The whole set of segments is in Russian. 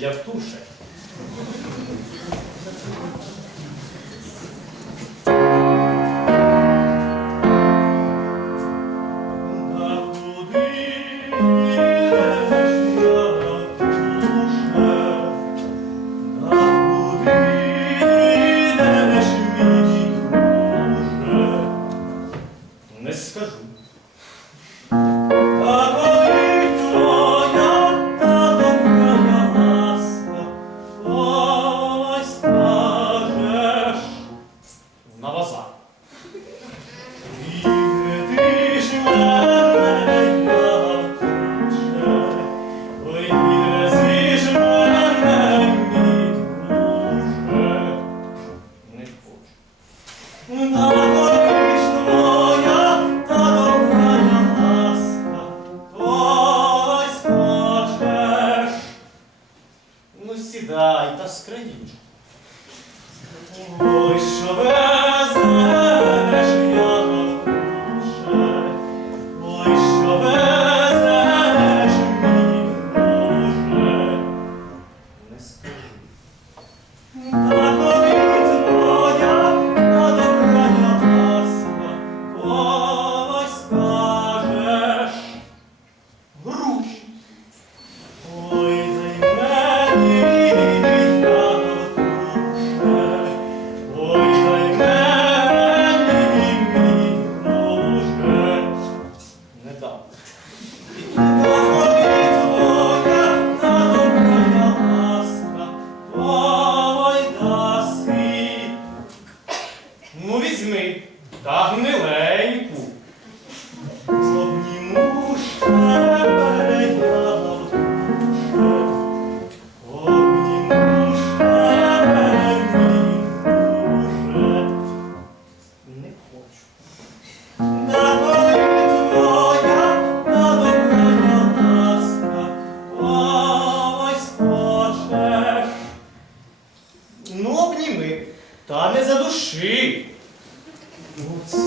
Явтуше. А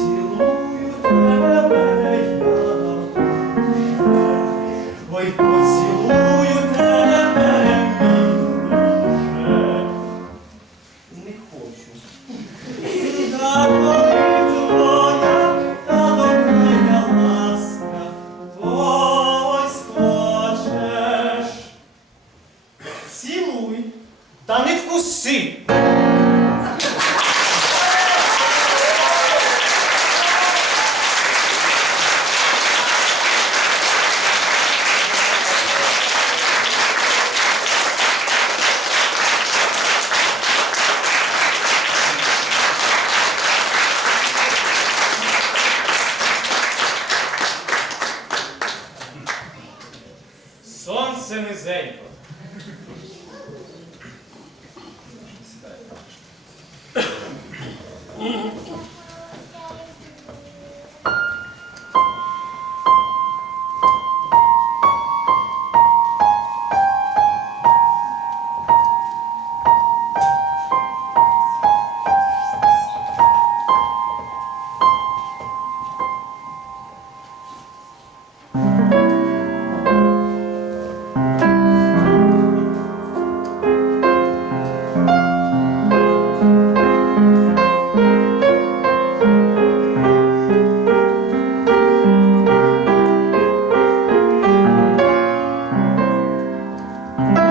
vacilo. Bye.